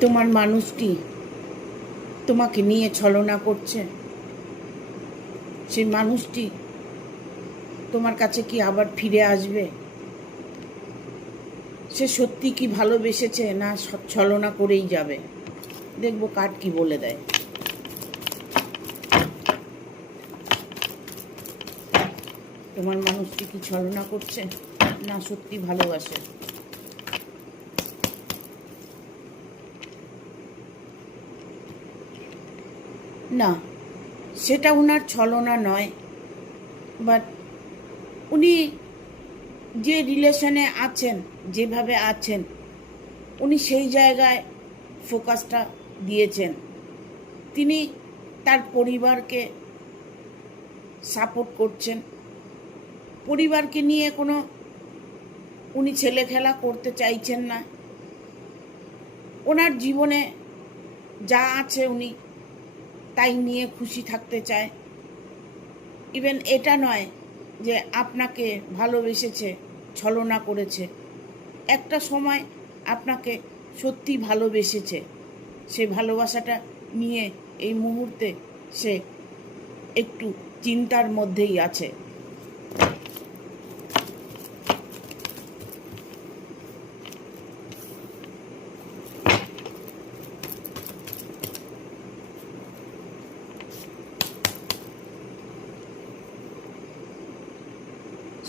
তোমার মানুষটি তোমাকে নিয়ে ছলনা করছে, সেই মানুষটি তোমার কাছে কি আবার ফিরে আসবে? সে সত্যি কি ভালোবেসেছে না ছলনা করেই যাবে? দেখবো কার্ড কি বলে দেয়। তোমার মানুষটি কি ছলনা করছে না সত্যি ভালোবাসে? না, সেটা উনার ছলনা নয়, বাট উনি যে রিলেশনে আছেন, যেভাবে আছেন, উনি সেই জায়গায় ফোকাসটা দিয়েছেন। তিনি তার পরিবারকে সাপোর্ট করছেন। পরিবারকে নিয়ে কোনো উনি ছেলে খেলা করতে চাইছেন না। ওনার জীবনে যা আছে উনি তাই নিয়ে খুশি থাকতে চায়। ইভেন এটা নয় যে আপনাকে ভালোবেসেছে, ছলনা করেছে। একটা সময় আপনাকে সত্যি ভালোবেসেছে। সে ভালোবাসাটা নিয়ে এই মুহূর্তে সে একটু চিন্তার মধ্যেই আছে।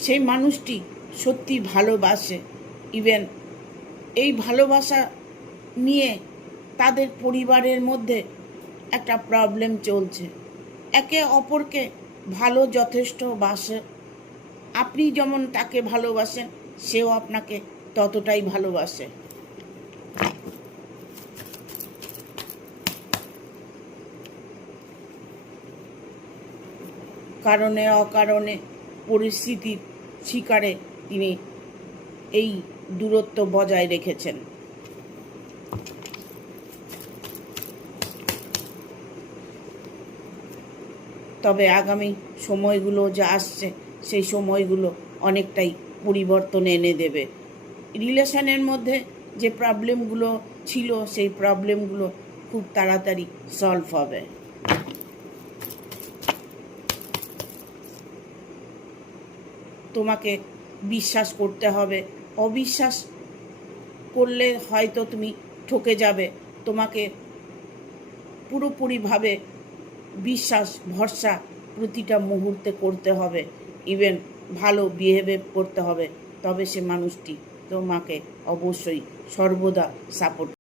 সেই মানুষটি সত্যি ভালোবাসে। ইভেন এই ভালোবাসা নিয়ে তাদের পরিবারের মধ্যে একটা প্রবলেম চলছে। একে অপরকে ভালো যথেষ্ট বাসে। আপনি যেমন তাকে ভালোবাসেন, সেও আপনাকে ততটাই ভালোবাসে। কারণে অকারণে পরিস্থিতির শিকারে তিনি এই দূরত্ব বজায় রেখেছেন। তবে আগামী সময়গুলো যা আসছে, সেই সময়গুলো অনেকটাই পরিবর্তন এনে দেবে। রিলেশনের মধ্যে যে প্রবলেমগুলো ছিল, সেই প্রবলেমগুলো খুব তাড়াতাড়ি সলভ হবে। তোমাকে বিশ্বাস করতে হবে। অবিশ্বাস করলে হয়তো তুমি ঠকে যাবে। তোমাকে পুরোপুরিভাবে বিশ্বাস ভরসা প্রতিটা মুহূর্তে করতে হবে। ইভেন ভালো বিহেভ করতে হবে। তবে সে মানুষটি তোমাকে অবশ্যই সর্বদা সাপোর্ট